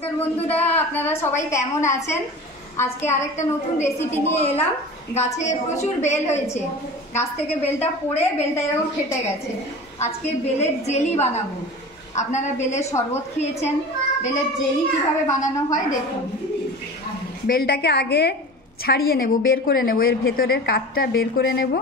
নমস্কার বন্ধুরা, আপনারা সবাই কেমন আছেন? আজকে আরেকটা নতুন রেসিপি নিয়ে এলাম। গাছে প্রচুর বেল হয়েছে, গাছ থেকে বেলটা পড়ে বেলটা এরকম ফেটে গেছে। আজকে বেলের জেলি বানাবো। আপনারা বেলের শরবত খেয়েছেন, বেলের জেলি কিভাবে বানানো হয় দেখুন। বেলটাকে আগে ছাড়িয়ে নেব, বের করে নেব, এর ভেতরের কাঠটা বের করে নেব।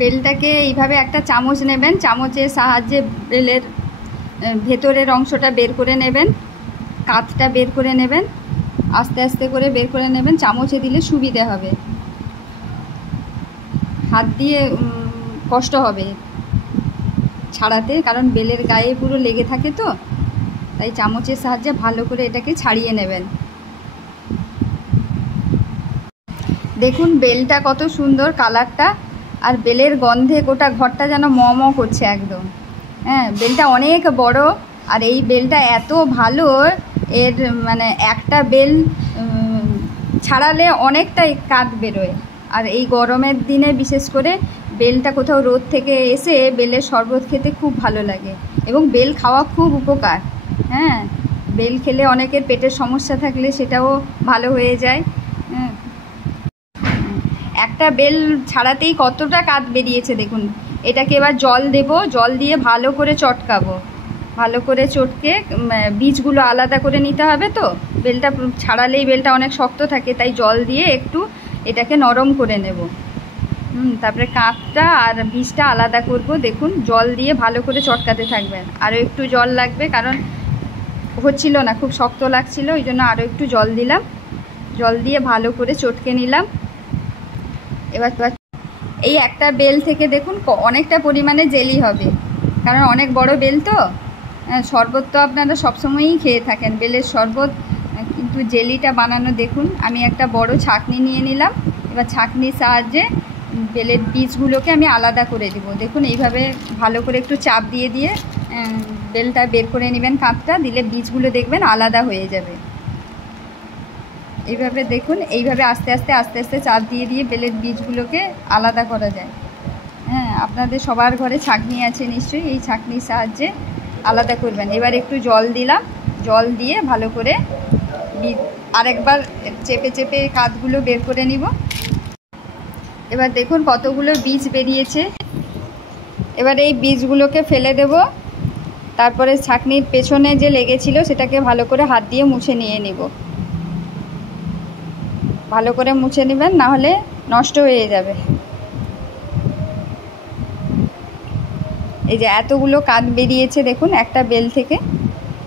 বেলটাকে এইভাবে একটা চামচ নেবেন, চামচের সাহায্যে বেলের ভেতরের অংশটা বের করে নেবেন, কাঠটা বের করে নেবেন, আস্তে আস্তে করে বের করে নেবেন। চামচে দিলে সুবিধে হবে, হাত দিয়ে কষ্ট হবে ছাড়াতে, কারণ বেলের গায়ে পুরো লেগে থাকে তো, তাই চামচের সাহায্যে ভালো করে এটাকে ছাড়িয়ে নেবেন। দেখুন বেলটা কত সুন্দর কালারটা, আর বেলের গন্ধে গোটা ঘরটা যেন ম ম করছে একদম। হ্যাঁ, বেলটা অনেক বড়, আর এই বেলটা এত ভালো, এর মানে একটা বেল ছাড়ালে অনেকটাই কাঠ বেরোয়। আর এই গরমের দিনে বিশেষ করে বেলটা কোথাও রোদ থেকে এসে বেলের শরবত খেতে খুব ভালো লাগে, এবং বেল খাওয়া খুব উপকার। হ্যাঁ, বেল খেলে অনেকের পেটের সমস্যা থাকলে সেটাও ভালো হয়ে যায়। হ্যাঁ, একটা বেল ছাড়াতেই কতটা কাঠ বেরিয়েছে দেখুন। এটাকে এবার জল দেব, জল দিয়ে ভালো করে চটকাবো, ভালো করে চটকে বীজগুলো আলাদা করে নিতে হবে। তো বেলটা ছাড়ালেই বেলটা অনেক শক্ত থাকে, তাই জল দিয়ে একটু এটাকে নরম করে নেব। তারপরে কাঠটা আর বীজটা আলাদা করব। দেখুন জল দিয়ে ভালো করে চটকাতে থাকবেন, আরও একটু জল লাগবে, কারণ হচ্ছিল না, খুব শক্ত লাগছিল, ওই জন্য আরও একটু জল দিলাম। জল দিয়ে ভালো করে চটকে নিলাম। এবার এই একটা বেল থেকে দেখুন অনেকটা পরিমাণে জেলি হবে, কারণ অনেক বড় বেল তো। শরবত তো আপনারা সবসময়ই খেয়ে থাকেন বেলের শরবত, কিন্তু জেলিটা বানানো দেখুন। আমি একটা বড় ছাঁকনি নিয়ে নিলাম, এবার ছাঁকনির সাহায্যে বেলের বীজগুলোকে আমি আলাদা করে দেব। দেখুন এইভাবে ভালো করে একটু চাপ দিয়ে দিয়ে বেলটা বের করে নেবেন, কাঠটা দিলে বীজগুলো দেখবেন আলাদা হয়ে যাবে। এইভাবে দেখুন, এইভাবে আস্তে আস্তে আস্তে আস্তে চাপ দিয়ে দিয়ে বেলের বীজগুলোকে আলাদা করা যায়। হ্যাঁ, আপনাদের সবার ঘরে ছাঁকনি আছে নিশ্চয়ই, এই ছাঁকনির সাহায্যে আলাদা করবেন। এবার একটু জল দিলাম, জল দিয়ে ভালো করে আরেকবার চেপে চেপে কাঠগুলো বের করে নিব। এবার দেখুন কতগুলো বীজ বেরিয়েছে। এবার এই বীজগুলোকে ফেলে দেব, তারপরে ছাঁকনির পেছনে যে লেগেছিল সেটাকে ভালো করে হাত দিয়ে মুছে নিয়ে নিব। ভালো করে মুছে নেবেন, না হলে নষ্ট হয়ে যাবে। এই যে এতগুলো কাঠ বেরিয়েছে দেখুন একটা বেল থেকে,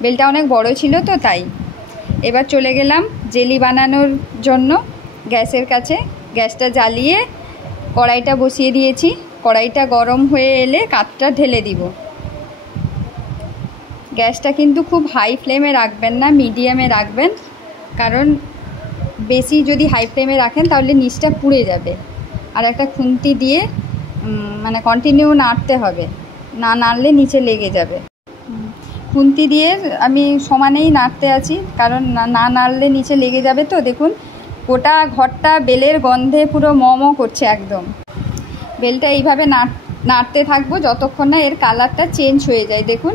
বেলটা অনেক বড় ছিল তো তাই। এবার চলে গেলাম জেলি বানানোর জন্য গ্যাসের কাছে। গ্যাসটা জ্বালিয়ে কড়াইটা বসিয়ে দিয়েছি। কড়াইটা গরম হয়ে এলে কাঠটা ঢেলে দিব। গ্যাসটা কিন্তু খুব হাই ফ্লেমে রাখবেন না, মিডিয়ামে রাখবেন, কারণ বেশি যদি হাই ফ্লেমে রাখেন তাহলে নিচটা পুড়ে যাবে। আর একটা খুন্তি দিয়ে মানে কন্টিনিউ নাড়তে হবে, না নাড়লে নিচে লেগে যাবে। খুন্তি দিয়ে আমি সমানেই নাড়তে আছি, কারণ না নাড়লে নিচে লেগে যাবে। তো দেখুন গোটা ঘরটা বেলের গন্ধে পুরো ম ম করছে একদম। বেলটা এইভাবে নাড়তে থাকবো যতক্ষণ না এর কালারটা চেঞ্জ হয়ে যায়। দেখুন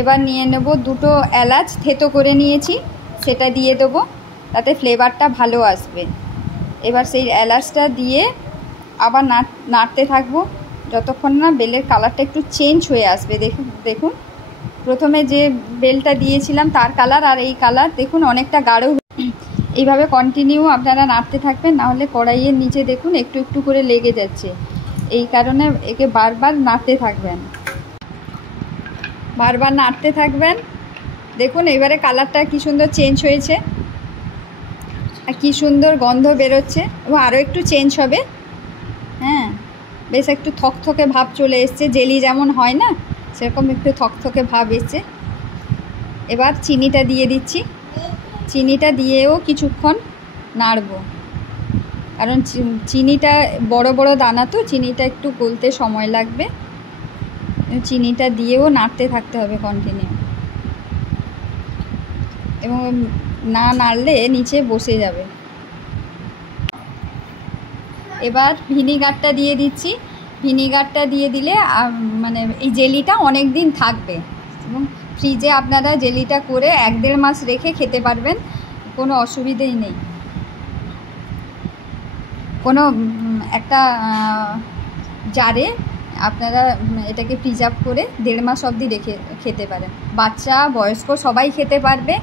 এবার নিয়ে নেব দুটো এলাচ থেতো করে নিয়েছি, সেটা দিয়ে দেবো, তাতে ফ্লেভারটা ভালো আসবে। এবার সেই এলাচটা দিয়ে আবার নাড়তে থাকবো যতক্ষণ না বেলের কালারটা একটু চেঞ্জ হয়ে আসবে। দেখুন প্রথমে যে বেলটা দিয়েছিলাম তার কালার আর এই কালার দেখুন অনেকটা গাঢ়। এইভাবে কন্টিনিউ আপনারা নাড়তে থাকবেন, নাহলে কড়াইয়ের নিচে দেখুন একটু একটু করে লেগে যাচ্ছে। এই কারণে একে বারবার নাড়তে থাকবেন, বারবার নাড়তে থাকবেন। দেখুন এবারে কালারটা কি সুন্দর চেঞ্জ হয়েছে, আর কী সুন্দর গন্ধ বেরোচ্ছে, এবং আরও একটু চেঞ্জ হবে। হ্যাঁ, বেশ একটু থকথকে ভাব চলে এসছে, জেলি যেমন হয় না সেরকম একটু থকথকে ভাব এসছে। এবার চিনিটা দিয়ে দিচ্ছি। চিনিটা দিয়েও কিছুক্ষণ নাড়বো, কারণ চিনিটা বড় বড় দানা তো, চিনিটা একটু গলতে সময় লাগবে। চিনিটা দিয়েও নাড়তে থাকতে হবে কন্টিনিউ, এবং না নাড়লে নিচে বসে যাবে। এবার ভিনিগারটা দিয়ে দিচ্ছি। ভিনিগারটা দিয়ে দিলে মানে এই জেলিটা অনেক দিন থাকবে এবং ফ্রিজে আপনারা জেলিটা করে 1-1.5 মাস রেখে খেতে পারবেন, কোনো অসুবিধেই নেই। কোনো একটা জারে আপনারা এটাকে প্রিজার্ভ করে 1.5 মাস অবধি রেখে খেতে পারেন। বাচ্চা বয়স্ক সবাই খেতে পারবে।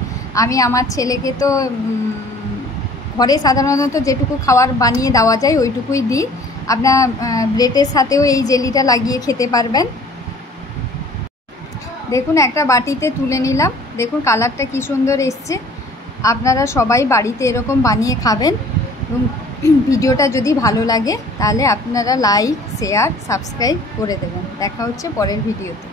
আমি আমার ছেলেকে তো ঘরে সাধারণত যেটুকু খাবার বানিয়ে দেওয়া যায় ওইটুকুই দিই। আপনার ব্রেডের সাথেও এই জেলিটা লাগিয়ে খেতে পারবেন। দেখুন একটা বাটিতে তুলে নিলাম, দেখুন কালারটা কি সুন্দর এসছে। আপনারা সবাই বাড়িতে এরকম বানিয়ে খাবেন এবং ভিডিওটা যদি ভালো লাগে তাহলে আপনারা লাইক, শেয়ার, সাবস্ক্রাইব করে দেবেন। দেখা হচ্ছে পরের ভিডিওতে।